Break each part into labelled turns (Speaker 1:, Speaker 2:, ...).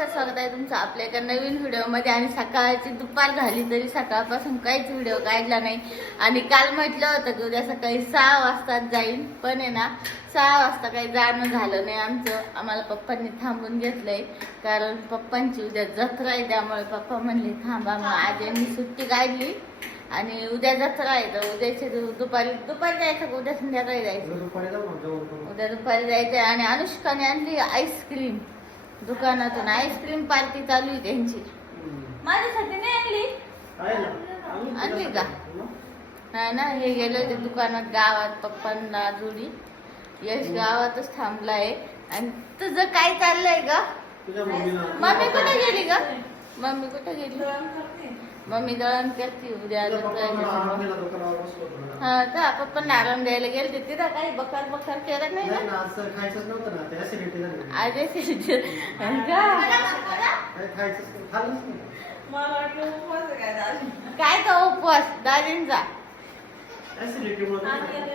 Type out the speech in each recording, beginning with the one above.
Speaker 1: नमस्कार स्वागत आहे तुमचं आपल्या एका नवीन व्हिडिओमध्ये. आणि सकाळची दुपार झाली तरी सकाळपासून काहीच व्हिडिओ काढला नाही. आणि काल म्हटलं होतं की उद्या सकाळी सहा वाजताच जाईन. पण आहे ना सहा वाजता काही जाणं झालं नाही आमचं. आम्हाला पप्पांनी थांबून घेतलंय. कारण पप्पांची उद्या जत्रा आहे त्यामुळे पप्पा म्हणले थांबा मग आज यांनी सुट्टी काढली आणि उद्या जत्रा आहे. तर उद्याच्या दु- दुपारी दुपारी जायचं का? उद्या संध्याकाळी जायचं? उद्या दुपारी जायचंय. आणि अनुष्काने आणली आईस्क्रीम दुकानातून आईस्क्रीम पार्टी चालू आहे त्यांची. माझ्यासाठी नाही आणली? आणली का? नाही ना हे गेले होते दुकानात गावात पप्पांना जोडी. यश गावातच थांबलाय. आणि तुझं काय चाललंय का मम्मी कुठे गेली का मम्मी कुठे गेली? मम्मी दळण करते उद्या जायचं. हा का पप्पा नारायण द्यायला गेले तिथं काही बकार बकार केलं नाही ना? आज काय तो उपवास दादींचा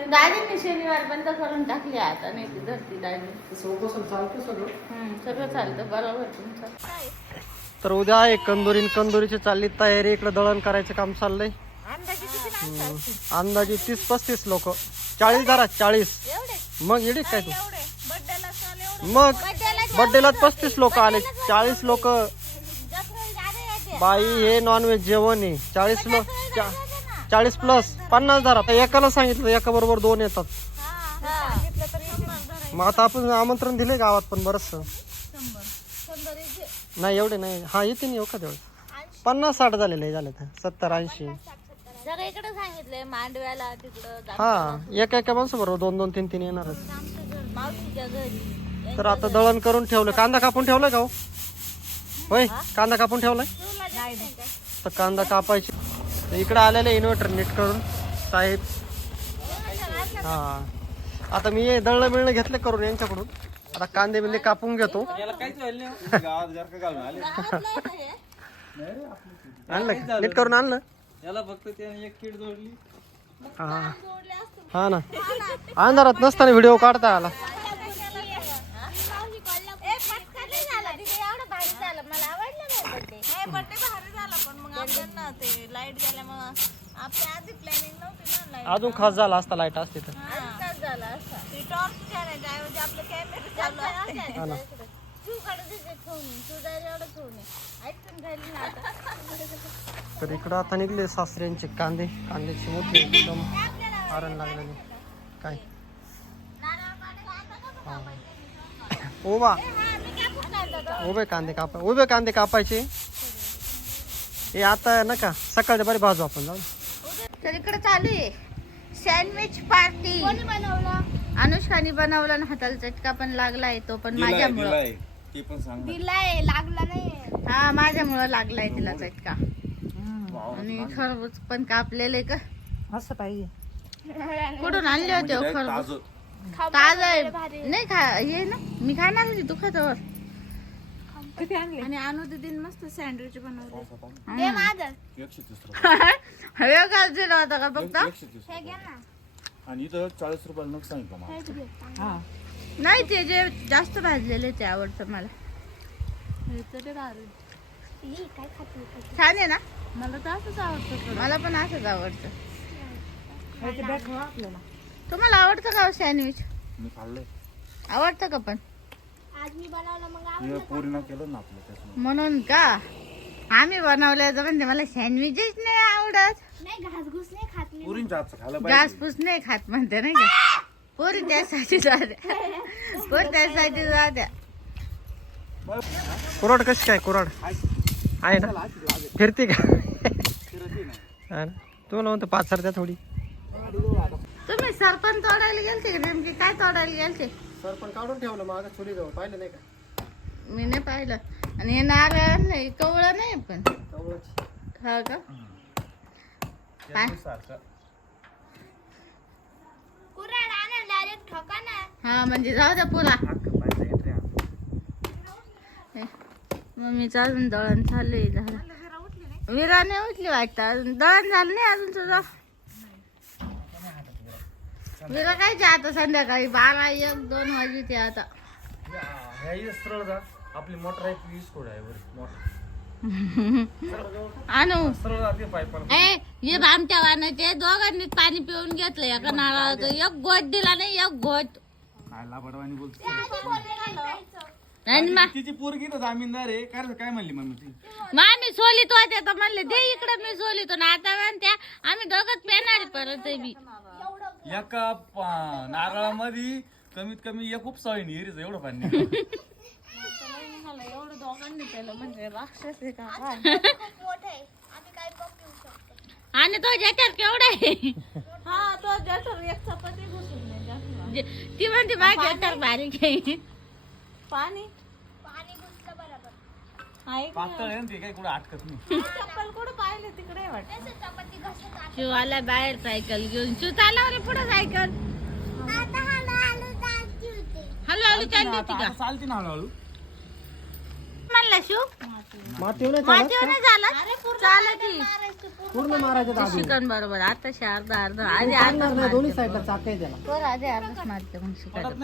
Speaker 1: दादींनी शनिवार बंद करून टाकली आता नाही ती धरती दादी सगळं चालतं बरोबर तुमचं.
Speaker 2: तर उद्या आहे कंदोरी न कंदोरीची चालली तयारी इकडे दळण करायचं काम चाललंय. अंदाजे तीस पस्तीस लोक. चाळीस जरा चाळीस. मग येडी काय तू? मग बड्डेलाच पस्तीस लोक आले. चाळीस लोक. बाई हे नॉनव्हेज जेवण आहे. चाळीस लोक चाळीस प्लस पन्नास जरा. एकाला सांगितलं एका बरोबर दोन येतात. मग आता आपण आमंत्रण दिले गावात पण बरस नाही एवढे नाही. हा येते नाही एवढं तेवढे? पन्नास साठ झालेले झाले तर. सत्तर ऐंशी.
Speaker 1: जरा इकडे सांगितलंय मांडव्याला तिकडं
Speaker 2: हा एका एका माणसं बरोबर दोन दोन तीन तीन येणारच
Speaker 1: आमच्या घर- मावशीच्या घरी.
Speaker 2: तर आता दळण करून ठेवलं. कांदा कापून ठेवलाय का हो? होय कांदा कापून ठेवलाय? तर कांदा कापायचे. तर इकडे आलेले इन्व्हर्टर नीट करून. साहेब. हा. आता मी हे दळणं बिळणं घेतले करून यांच्याकडून. आता कांदे बिंदे कापून घेतो. आणलं का? नीट करून आणलं.
Speaker 3: याला फक्त त्याने एक किट जोडली.
Speaker 2: हा. हा ना. अंधारात नसताना व्हिडिओ काढता आला. अजून खास झाला असता लाइट असते तर. हा. ना तर इकडं आता निघले सासऱ्यांचे कांदे. कांद्याची मोठी एकदम आरण लागलेली. काय? हा. उभा. कांदे कापा उभे कांदे कापायचे. हे आता ना का सकाळच्या बरी भाजू आपण जाऊ
Speaker 1: तर इकडे चालू आहे. सँडविच पार्टी अनुष्काने बनवला आणि हाताला चटका पण लागलाय तो पण माझ्यामुळं.
Speaker 3: ती पण सांग
Speaker 1: दिलाय लागला नाही. हा माझ्यामुळं लागलाय तिला चटका. आणि खरबूज पण कापलेले का
Speaker 4: असं पाहिजे.
Speaker 1: कुठून आणले होते हो खरबूज? ताज. आहे. नाही खा हे ना मी खाणार होती तू खातो
Speaker 4: आणले?
Speaker 1: आणि अनु दीदीन मस्त सँडविच बनवले
Speaker 3: एकशे तीस
Speaker 1: हे काय दिलं होतं का फक्त?
Speaker 3: एकशे तीस आणि इथं चाळीस रुपयाला नग सांगितलं मला.
Speaker 4: हा
Speaker 1: नाही ते जे जास्त भाजलेले ते आवडतं मला. छान आहे ना?
Speaker 4: मला तर असंच आवडतं
Speaker 1: मला पण असंच आवडतं. तुम्हाला आवडतं का सँडविच
Speaker 3: मी खाल्लंय.
Speaker 1: आवडतं का पण?
Speaker 3: हे पूर्ण केलं ना आपलं त्याच्यामुळे
Speaker 1: म्हणून का? आम्ही बनवल्याचं म्हणजे मला सँडविचच नाही आवडत.
Speaker 3: पुरींच्या हातचं खायला
Speaker 1: घास
Speaker 3: पाहिजे.
Speaker 1: पूस नाही खात म्हणते नाही का? पोरी त्यासाठी जात्या पोरी त्यासाठी जात्या
Speaker 2: कुराड कशी काय कुराड आहे ना? फिरते का? हा ना? तुम्हाला म्हणतो पाच सर द्या थोडी.
Speaker 1: तुम्ही सरपण तोडायला गेलते का नेमके? काय तोडायला गेलते?
Speaker 2: सर पण काढून ठेवलं मागं चुली जवळ पाहिलं नाही का?
Speaker 1: मी नाही पाहिलं. आणि हे नारळ नाही कवळं नाही पण.
Speaker 2: जवळच.
Speaker 1: हा का? काय
Speaker 3: सारखं
Speaker 1: हा म्हणजे जाऊ द्या पुरा
Speaker 3: अख्खं पाहिजे entry आहे.
Speaker 1: मम्मीचं अजून दळण चालू आहे झालं. विरा नाही उठली वाटतं. अजून दळण झालं नाही अजून तुझं? काय आता संध्याकाळी? बारा एक दोन वाजते आता.
Speaker 2: ह्याही सरळ जा.
Speaker 3: आपली मोटर आहे वीस कोड आहे वर मोटर
Speaker 1: आणू.
Speaker 3: सरळ जाते पाईपाला
Speaker 1: ए हे आमच्या वाहनाचे दोघांनी पाणी पिऊन घेतलं. एका नारळाचं एक गोट दिला नाही एक गोट
Speaker 3: काय लापडवानी बोलतो
Speaker 1: आणि मा-
Speaker 3: तिची पोरगी तर जामीनदार आहे. काय काय म्हणली मम्मी ती?
Speaker 1: मामी सोलित होत्या तर म्हणले दे इकडे मी सोलितो ना आता म्हणत्या आम्ही दोघच पेणार परत बी.
Speaker 3: एका पा- नारळामध्ये कमीत कमी एक उपसा होईन हिरीचं एवढं पाणी
Speaker 4: एवढं दोघांनी केलं म्हणजे राक्षस आहे का
Speaker 1: आणि तो ज्याच्यात केवढा आहे
Speaker 4: हा तो जठर एक चपाती घुसून नाही जास्त.
Speaker 1: जे- ती म्हणते माझ्या तर बारीक आहे
Speaker 4: पाणी?
Speaker 3: पातळ आहे ना ते काही कुठं अटकत नाही.
Speaker 4: चप्पल कुठं पाहिले तिकडे वाटत.
Speaker 1: शिव आला. बाहेर सायकल घेऊन. शिव चालव रे पुढे सायकल. हळूहळू चालली होती. का
Speaker 3: चालते ना हळूहळू.
Speaker 1: म्हणला शिव? मातीवर नाही झालं चालती?
Speaker 2: पूर्ण मारायचं दाबून.
Speaker 1: चिकन बरोबर. आता अर्धा अर्धा. आधी अर्धा
Speaker 2: दोन्ही साईडला चाक आहे त्याला.
Speaker 1: बरं आधी अर्धाच मारते मग शिकायला
Speaker 3: पडत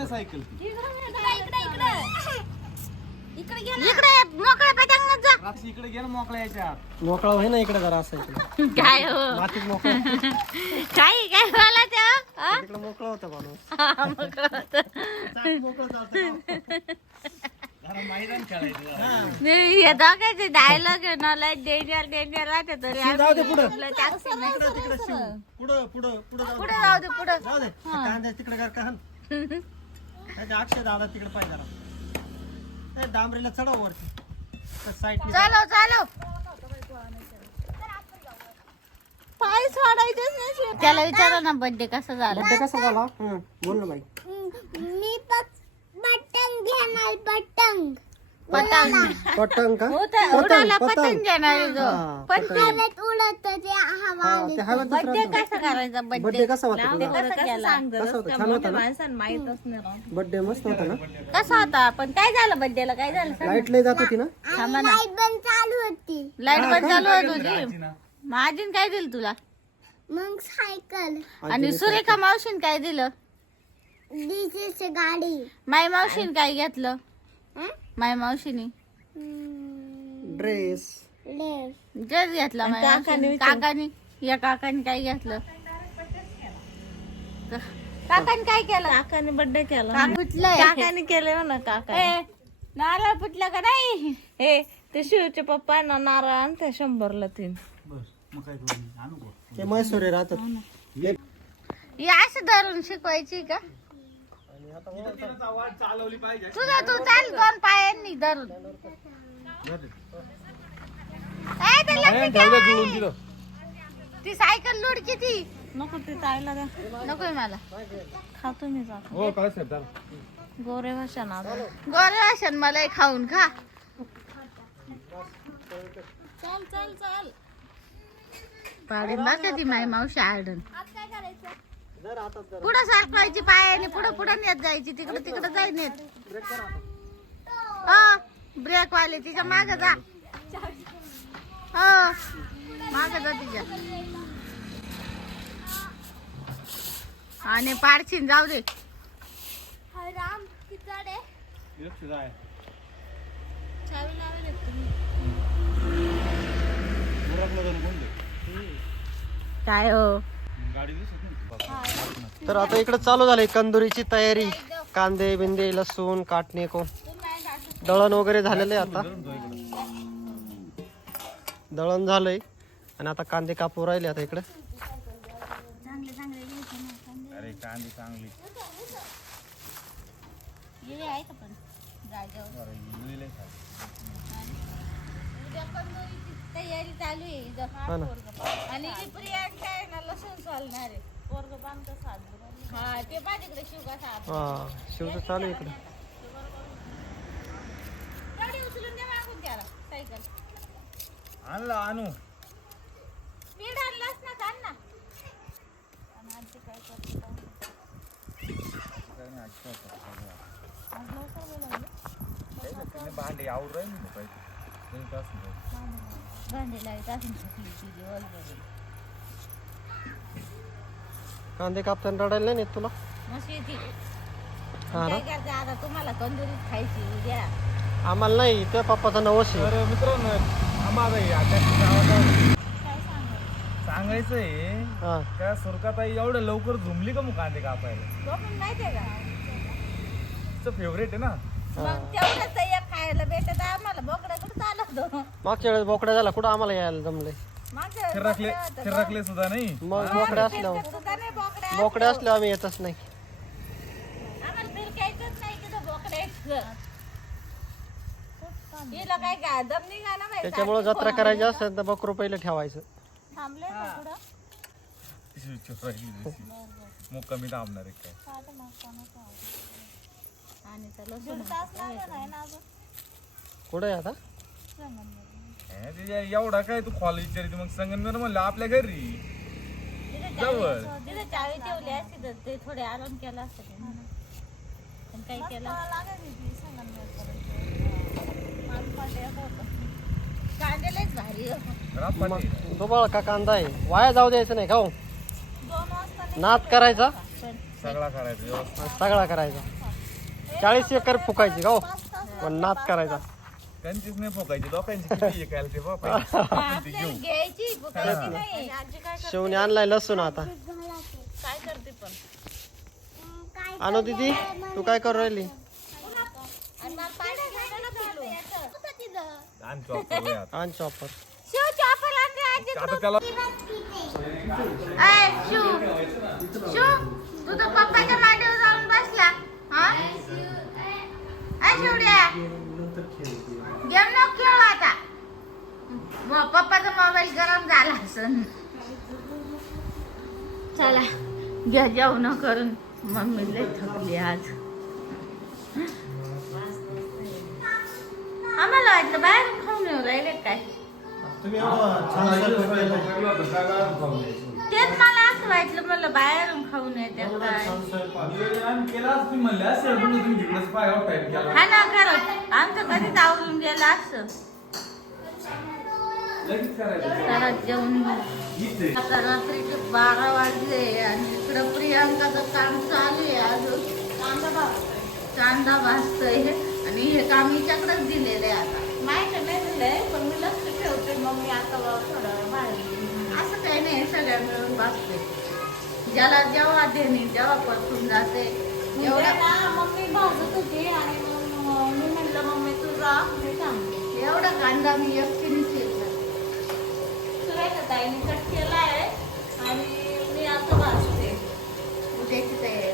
Speaker 3: ती
Speaker 1: इकडे मोकळ्या जा.
Speaker 3: इकडे घे ना मोकळ्या याच्यात.
Speaker 2: मोकळा होय ना इकडे जरा असं इकडे.
Speaker 1: काय हो?
Speaker 2: मातीत मोकळा.
Speaker 1: काय काय बोला त्या हा?
Speaker 2: तिकडे मोकळा होता माणूस.
Speaker 1: मोकळं होतं.
Speaker 2: चाक मोकळं चालतं
Speaker 3: जरा मैदान खेळायचं.
Speaker 1: नाही, हे दोघांचे डायलॉग आहे ना लय डेंजर डेंजर राहते तरी
Speaker 2: शिव, जाऊ दे पुढं.
Speaker 1: taxi नाही.
Speaker 2: तिकडे तिकडे शिव. पुढं पुढं पुढं जाऊ दे.
Speaker 1: पुढे जाऊ दे पुढे.
Speaker 2: जाऊ दे. कांद्या तिकडे कर का त्याच्या अक्षय दादा तिकडे पाहिजे ए, डांबरीला चढव वरती. साईड
Speaker 1: चालो चालो
Speaker 4: पाय सोडायचेच नाही.
Speaker 1: त्याला विचारा ना बर्थडे कसा झाला?
Speaker 2: बड्डे कसा झाला? हं, बोल ना बाई.
Speaker 5: मी पतंग घेणार पतंग
Speaker 1: पतंग.
Speaker 2: पतंग का?
Speaker 1: उत- उडाला
Speaker 2: पतंग.
Speaker 1: पतंग घेणार आहे जो.
Speaker 2: हा,
Speaker 1: पण
Speaker 2: पतंग.
Speaker 5: हवेत उडत ते हवा
Speaker 2: हा, ते हवेतच
Speaker 1: बर्थडे
Speaker 2: राहतं.
Speaker 1: कसा करायचा बर्थडे
Speaker 2: कसा होता तुझा
Speaker 4: कसं कसं
Speaker 2: छान ना? मस्त होता ना?
Speaker 1: कसा होता? पण काय झालं बर्थडेला काय झालं? सांग
Speaker 2: लाइट लय जात होती ना?
Speaker 1: थांबा ना.
Speaker 5: लाइट पण चालू होती.
Speaker 1: लाइट पण चालू होत होती
Speaker 3: राहायची ना
Speaker 1: माझीन काय दिलं तुला?
Speaker 5: मग सायकल
Speaker 1: आणि सुरेखा मावशीन काय दिलं?
Speaker 5: डीजेची गाडी.
Speaker 1: माय मावशीन काय घेतलं?
Speaker 5: हं?
Speaker 1: माय मावशीने.
Speaker 2: ड्रेस.
Speaker 1: ड्रेस. घेतला माय
Speaker 4: काकाने
Speaker 1: मावशीने. काकाने या काकाने काय घेतलं? काकाने काय केलं?
Speaker 4: काकाने बर्थडे केला.
Speaker 1: काक फुटलंय
Speaker 4: काकाने केले ना काका
Speaker 1: नारळ फुटलं का नाही?
Speaker 4: हे ते शिवचे पप्पा ना नारळ आणते शंभरला तीन.
Speaker 3: बस मग काय करू? मी? आणू का?
Speaker 2: ते मैसुरे राहतात.
Speaker 1: ही असं धरून शिकवायची का?
Speaker 3: चालवली पाहिजे?
Speaker 1: तुझा तू चाल दोन पायांनी धरून ए, ते सायकल लूड किती
Speaker 4: नको ते ताईला द्या.
Speaker 1: नकोय मला.
Speaker 4: खातो मी जातो
Speaker 3: हो काय साहेब चला.
Speaker 4: गोरे भाषा ना
Speaker 1: गोरे मला खाऊन खा.
Speaker 4: चल चल चल.
Speaker 1: पाडीन बघा ती माय मावशी आडन पुढं सारखवायची पायाने पुढं पुढं नेत जायची तिकडं तिकडं जाय नेत. हा ब्रेक वाले तिच्या माग जा. हो माग जा तिच्या. आणि पाडशीन जाऊ दे.
Speaker 5: राम?
Speaker 1: काय हो?
Speaker 3: गाडी दिसत
Speaker 2: तर आता इकडे चालू झाली कंदुरीची तयारी. कांदे बिंदे लसूण काटणे को दळण वगैरे झालेलं आहे आता. दळण झालंय. आणि आता कांदे कापू राहिले आता इकडे.
Speaker 3: अरे कांदी चांगली.
Speaker 1: आहे का पण जागेवर.
Speaker 3: अरे, लिहिलंय काय?
Speaker 1: उद्या कंदुरीची तयारी चालू आहे.
Speaker 2: हा
Speaker 1: ते पहा तिकडे शिवका साध
Speaker 2: हा शिवचं चालू आहे इकडे.
Speaker 1: गाडी उचलून दे मागून त्याला सायकल.
Speaker 3: आणला आणू.
Speaker 1: स्पीड आणलास ना चाल ना. आणि आजी काय करते काय माहिती.
Speaker 3: काय नाही, अच्छा, अच्छा, अच्छा. काही नाही, तिने भांडे आवड राहील ना पाहिजे दोन तास नाही.
Speaker 1: भांडी लावीत असून
Speaker 2: कांदे कापताना रडायला नाही नेत तुला?
Speaker 1: मस्त येते
Speaker 2: हा ना?
Speaker 1: काय करते आता? तुम्हाला कंदुरीत खायची उद्या
Speaker 2: आम्हाला नाही त्या पप्पाचा नवस आहे
Speaker 3: तर मित्रांनो आम्हाला हे सांगायचं आहे
Speaker 2: हा.
Speaker 3: का सुरकाताई एवढं लवकर झुमली का मग कांदे कापायला?
Speaker 1: तो पण माहितीये का?
Speaker 3: तिचं फेवरेट आहे ना?
Speaker 1: मग तेवढंच एक खायला भेटत आम्हाला बोकडा कुठं चालत
Speaker 2: मागच्या वेळेस बोकड्या झाला कुठं आम्हाला यायला जमले
Speaker 3: फिरकले सुद्धा नाही?
Speaker 2: मग बोकड्या असल्यावर. असल्यावर आम्ही येतच नाही. त्याच्यामुळे जत्रा करायची असेल तर बकरू पहिलं ठेवायचं.
Speaker 3: मग कमी थांबणार आहे काय?
Speaker 2: कुठं आहे आता?
Speaker 3: एवढा काय तू कॉल विचारते मग संगमनेर म्हणलं आपल्या घरी. जवळ
Speaker 1: तिथे चावी ठेवली असती तर ते थोडे आराम केला असतं त्यांनी. पण काही केलं कांद्यालाच भारी हो.
Speaker 2: दुबाळ का कांदा आहे? वाया जाऊ द्यायचं नाही का हो? नाद करायचा?
Speaker 3: सगळा करायचा व्यवस्थित.
Speaker 2: सगळा करायचा. चाळीस एकर फुकायची हो? पण नाद करायचा.
Speaker 3: त्यांचीच नाही फोकायची. लोकांची किती आहे काय ते बाप. आपण ती घेऊ
Speaker 1: घ्यायची बुकायची नाही.
Speaker 2: शेवणी आणलाय लसूण आता.
Speaker 1: काय करते पण?
Speaker 2: आणू दिदी तू काय करू राहिली?
Speaker 1: आणि मला पाणी घ्यायला
Speaker 3: आणि आता.
Speaker 2: आण चॉपर.
Speaker 3: आता त्याला
Speaker 1: तू तर पप्पाच्या मांडीवर जाऊन बसला हा? ऐ, शिवड्या. गेम नको खेळू आता. मग पप्पाचा मोबाईल गरम झाला असन. चला घ्या जेवण करून. मम्मी लय थकली आज. आम्हाला वाटलं बाहेर खाऊन येऊ राहिले काय? तेच मला असं वाटलं मला बाहेरून खाऊन येते काय हा ना खरं. आमचं कधीच आवरून गेलं असं. घरात जेवण आता रात्रीचे बारा वाजले आणि इकडं प्रियांकाचं काम चालू आहे अजून. कांदा भाजतोय. आणि हे काम हिच्याकडेच दिलेलं आहे आता. माहिती नाही दिलंय पण मी लक्ष ठेवते. मग मी आता थोडं बाहेर सगळ्या मिळून वाचते ज्याला जेव्हा देणे जेव्हा परतून जाते. म्हणजे एवढ्या ना
Speaker 4: मम्मी भाजत होती आणि मग मी म्हणलं मम्मी तू जा मी सांगते
Speaker 1: एवढा कांदा मी एकटीने केला.
Speaker 4: तुला का ताईने कट केला आहे आणि मी आता भाजते. उद्याची तयारी.